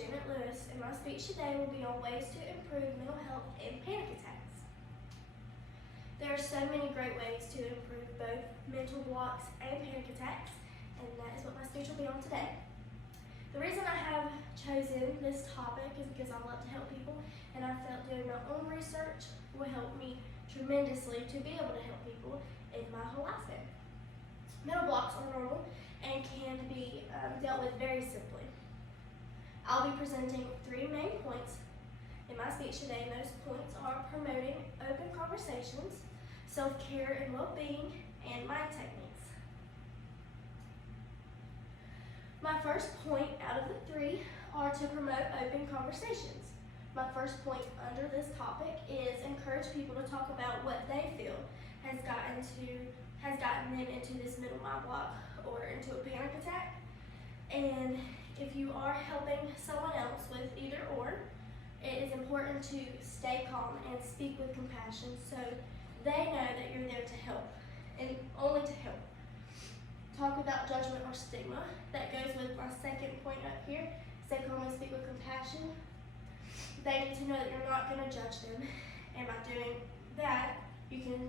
and my speech today will be on ways to improve mental health and panic attacks. There are so many great ways to improve both mental blocks and panic attacks, and that is what my speech will be on today. The reason I have chosen this topic is because I love to help people, and I felt doing my own research will help me tremendously to be able to help people in my whole lifespan. Mental blocks are normal and can be dealt with very simply. I'll be presenting 3 main points in my speech today, and those points are promoting open conversations, self-care and well-being, and mind techniques. My first point out of the 3 are to promote open conversations. My first point under this topic is encourage people to talk about what they feel has gotten them into this middle mind block or into a panic attack. And if you are helping someone else with either or, it is important to stay calm and speak with compassion so they know that you're there to help and only to help. Talk without judgment or stigma. That goes with my second point up here. Stay calm and speak with compassion. They need to know that you're not going to judge them, and by doing that, you can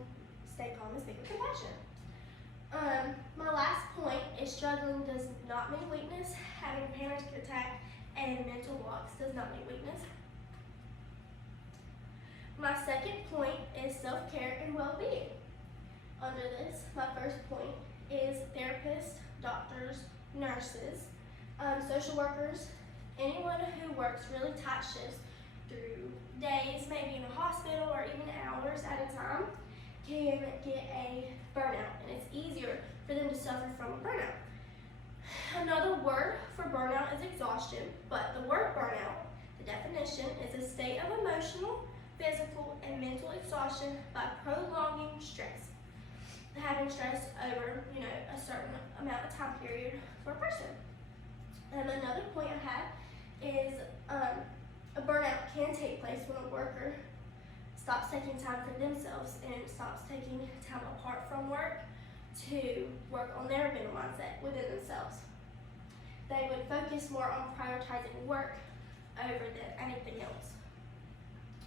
stay calm and speak with compassion. My last point is struggling does not mean weakness. Having a panic attack and mental blocks does not mean weakness. My second point is self-care and well-being. Under this, my first point is therapists, doctors, nurses, social workers, anyone who works really tight shifts through days, maybe in a hospital or even hours at a time, can get a burnout, and it's easier for them to suffer from a burnout. Another word for burnout is exhaustion, but the word burnout, the definition, is a state of emotional, physical, and mental exhaustion by prolonging stress. Having stress over, a certain amount of time period for a person. And another point I have is a burnout can take place when a worker stops taking time for themselves and stops taking time apart from work to work on their mental mindset within themselves. They would focus more on prioritizing work over anything else.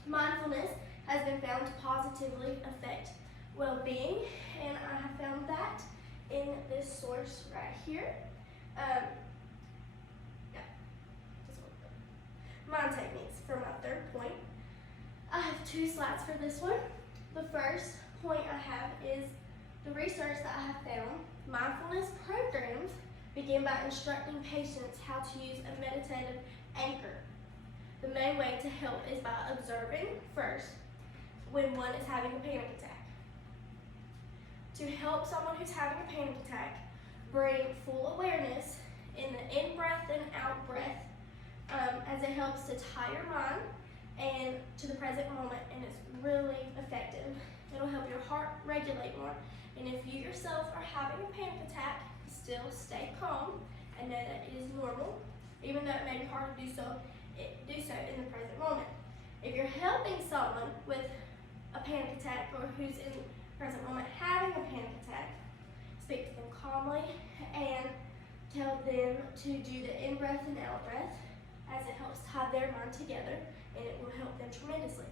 Mindfulness has been found to positively affect well-being, and I have found that in this source right here. Mind techniques for my third point. I have 2 slides for this one. The first point I have is the research that I have found. Mindfulness programs begin by instructing patients how to use a meditative anchor. The main way to help is by observing first when one is having a panic attack. To help someone who's having a panic attack, bring full awareness in the in-breath and out-breath, as it helps to tie your mind and to the present moment, and it's really effective. It'll help your heart regulate more, and if you yourself are having a panic attack, still stay calm and know that it is normal, even though it may be hard to do so in the present moment. If you're helping someone with a panic attack or who's in the present moment having a panic attack, speak to them calmly and tell them to do the in-breath and out-breath, as it helps tie their mind together, and it will help them tremendously.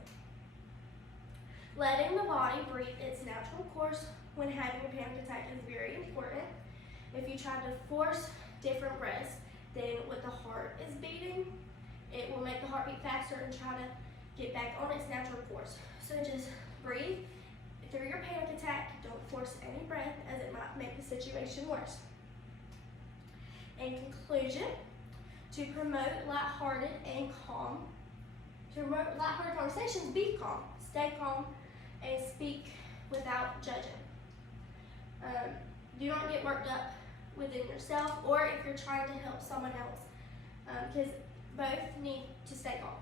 Letting the body breathe its natural course when having a panic attack is very important. If you try to force different breaths than what the heart is beating, it will make the heart beat faster and try to get back on its natural course. So just breathe through your panic attack. Don't force any breath, as it might make the situation worse. In conclusion, to promote lighthearted and calm, to promote lighthearted conversations, be calm, stay calm, and speak without judging. Do not get worked up within yourself, or if you're trying to help someone else, because both need to stay calm.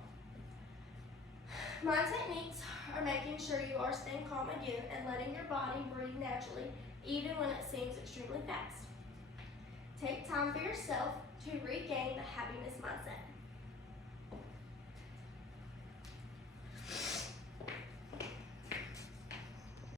My techniques are making sure you are staying calm again and letting your body breathe naturally, even when it seems extremely fast. Take time for yourself to regain the happiness mindset.